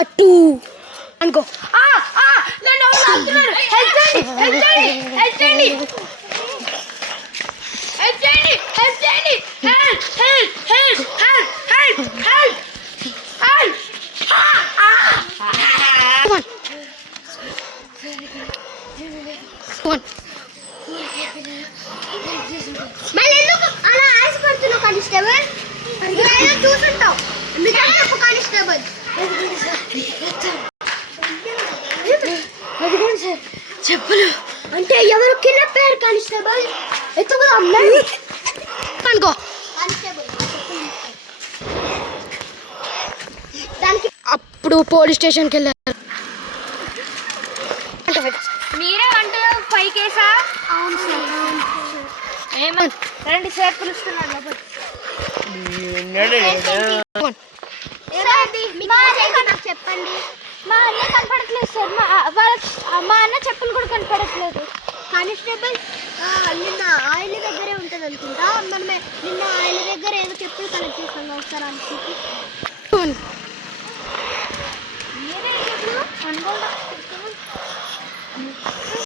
2 అనుకో. నన్ను హెల్ప్ చేయండి. మళ్ళీ ఎందుకు అలా ఆశపడుతున్నావు కానిస్టేబుల్? చూసుంటావు ఎందుకంటే కానిస్టేబుల్ అదిగోండి సార్ చెప్పులు. అంటే ఎవరు కింద పేరు కానిస్టేబుల్ ఎత్తుకు అమ్మాయి అనుకో. దానికి అప్పుడు పోలీస్ స్టేషన్కి వెళ్ళారు. మీరే 125 కేసా? అవును సార్. ఏమని రండి సార్ పిలుస్తున్నాను లోపలికి. చెప్పండి. మా అన్న కనపడట్లేదు సార్. మా అన్న చెప్పులు కూడా కనపడట్లేదు. కానిస్టేబుల్ నిన్న ఆయిల్ దగ్గరే ఉంటుంది అనుకుంటా. మనమే నిన్న ఆయిల్ దగ్గర ఏదో చెప్పులు కలెక్ట్ చేస్తాం ఒకసారి అనుకుంటే